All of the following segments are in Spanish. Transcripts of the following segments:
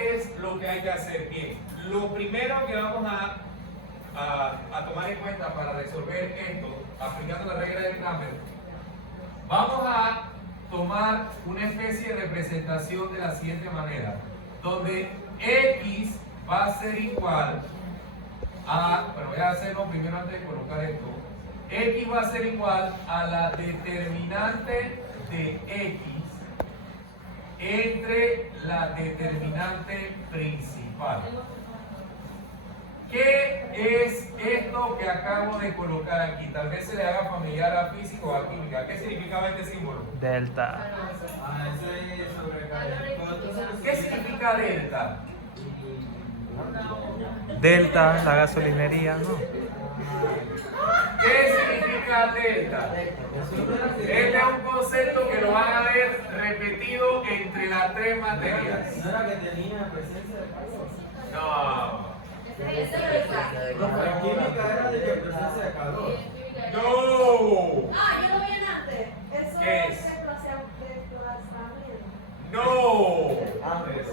¿qué es lo que hay que hacer? Bien, lo primero que vamos a tomar en cuenta para resolver esto, aplicando la regla de Cramer, vamos a tomar una especie de representación de la siguiente manera, donde X va a ser igual a, bueno, voy a hacerlo primero antes de colocar esto, X va a ser igual a la determinante de X entre la determinante principal. ¿Qué es esto que acabo de colocar aquí? Tal vez se le haga familiar a física o a química. ¿Qué significaba este símbolo? Delta. ¿Qué significa delta? Delta, la gasolinería, ¿no? ¿Qué significa delta? Este es un concepto que lo van a ver repetido entre las tres materias. ¿No era que tenía presencia de calor? No. En química era de que presencia de calor. No. Ah, yo lo vi en antes. Eso ¿Qué es es? desplazamiento. No. Ah, pero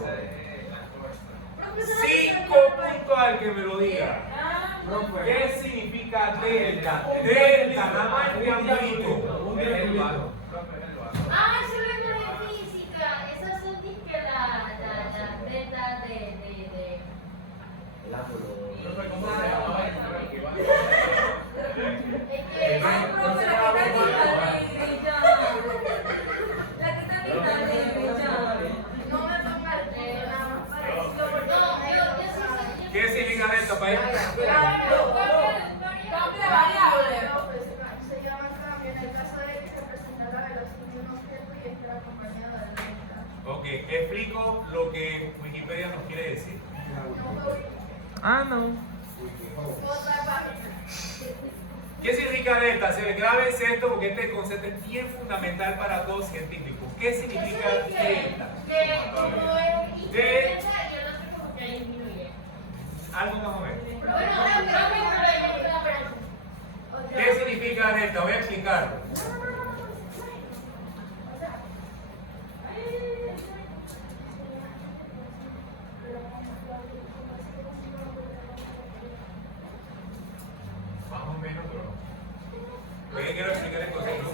5 puntos al que me lo diga. profe, ¿Qué significa delta? Delta, nada más el triangulito. un triangulito. Ah, eso lo vemos en física. Esas son disque las deltas de. El ángulo. Es que. Ay, profe, la que está no me ponga el dedo, nada más para decirlo porque No, yo sí sé. ¿Qué significa delta, país? cambio de variable. No, pues se llama cambio. En el caso de que se presenta la velocidad de un objeto y esté acompañado de delta. Ok, explico lo que Wikipedia nos quiere decir. Ah, no. Otra parte. ¿Qué significa delta? Se grábense esto porque este concepto es bien fundamental para todo científico. ¿Qué significa delta? Que uno es incrementa y el otro como que disminuye. Algo más o menos. Bueno, ¿Qué significa delta? Voy a explicarlo. Más o menos, pero no. Porque quiero explicar el concepto.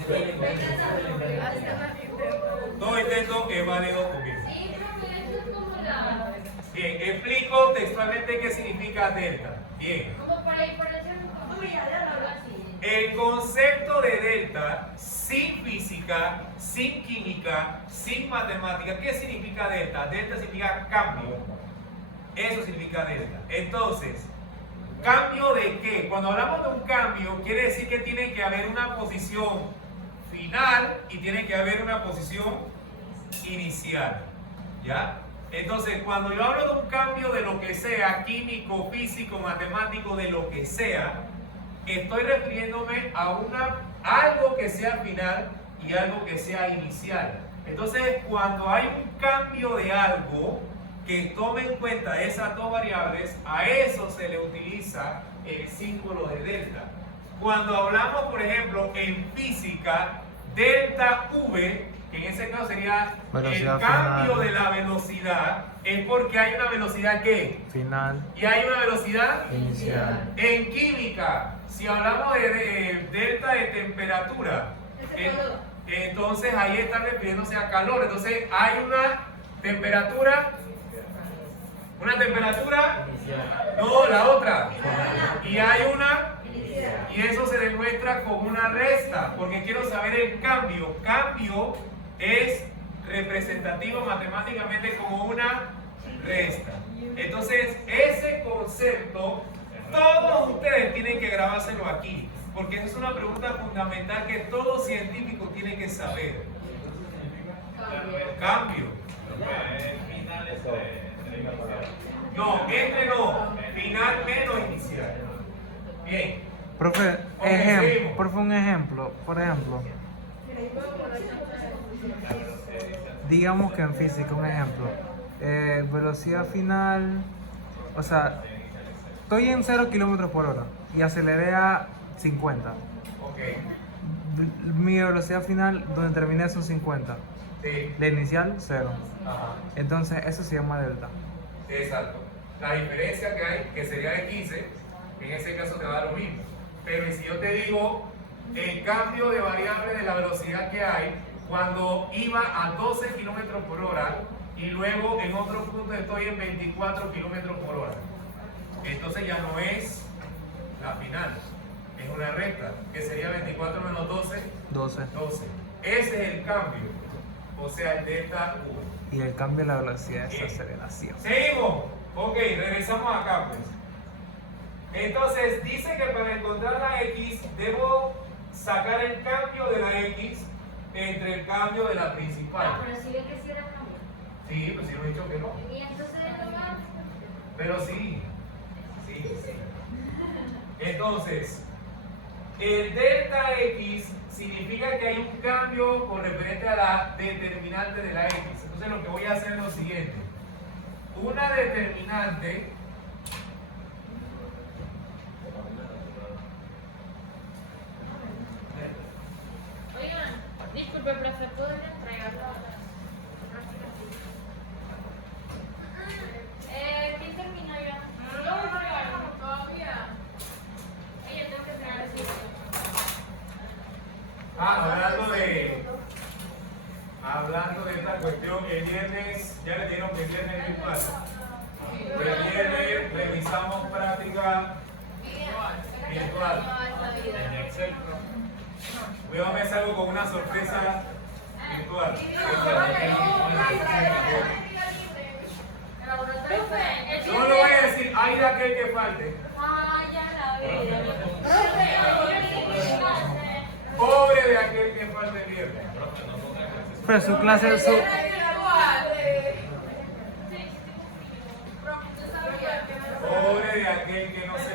Todo intento es válido conmigo. Sí, porque eso es como la. Bien, explico textualmente qué significa delta. Bien. Como por ahí, por eso algo así. El concepto de delta, sin física, sin química, sin matemática, ¿qué significa delta? Delta significa cambio. Eso significa delta. Entonces, ¿cambio de qué? Cuando hablamos de un cambio, quiere decir que tiene que haber una posición final y tiene que haber una posición inicial. ¿Ya? Entonces, cuando yo hablo de un cambio de lo que sea, químico, físico, matemático, de lo que sea, estoy refiriéndome a algo que sea final y algo que sea inicial. Entonces, cuando hay un cambio de algo que tome en cuenta esas dos variables, a eso se le utiliza el símbolo de delta. Cuando hablamos, por ejemplo, en física, delta V, que en ese caso sería Velocidad el cambio final. de la velocidad, es porque hay una velocidad ¿qué? Final. Y hay una velocidad Inicial. en química. Si hablamos de delta de temperatura, entonces ahí está refiriéndose a calor. Entonces hay una temperatura, no, la otra, y hay una, y eso se demuestra como una resta, porque quiero saber el cambio. Cambio es representativo matemáticamente como una resta. Entonces ese concepto todos ustedes tienen que grabárselo aquí, porque esa es una pregunta fundamental que todo científico tiene que saber. Cambio. No, entre no. Final menos inicial. Bien. Profe, Ok, seguimos. profe, un ejemplo. Por ejemplo, digamos que en física, un ejemplo. Velocidad final, o sea, estoy en 0 kilómetros por hora y aceleré a 50. Ok. Mi velocidad final, donde terminé, son 50. Sí. La inicial, 0. Ajá. Entonces, eso se llama delta. Exacto. La diferencia que hay, que sería de 15, en ese caso te va a dar lo mismo. Pero si yo te digo el cambio de variable de la velocidad que hay cuando iba a 12 kilómetros por hora y luego en otro punto estoy en 24 kilómetros por hora, entonces ya no es la final, es una recta, que sería 24 menos 12, 12. 12. Ese es el cambio, o sea, el delta U. Y el cambio de la velocidad es aceleración. Seguimos. Ok, regresamos acá pues. Entonces dice que para encontrar la X debo sacar el cambio de la X entre el cambio de la Ah, principal. pero si ven que sí era cambio. Sí, pues yo no he dicho que no. Y entonces no va. Pero sí. Sí, sí. Entonces, el delta X significa que hay un cambio con referente a la determinante de la X. Entonces lo que voy a hacer es lo siguiente. Una determinante Oigan, disculpe, profe, ¿pueden entregarlo a las prácticas? ¿Quién terminó ya? Yo voy a entregarlo. Todavía. Ella tengo que entregar el sitio. hablando de esta cuestión, el viernes, ya le dieron que el viernes es virtual. El viernes revisamos práctica virtual. En Excel. Luego me salgo con una sorpresa virtual. No lo voy a decir, hay de aquel que falte. Ah, ya la vi. Pobre de aquel que falte el viernes. Pero su clase, Pobre de aquel que no se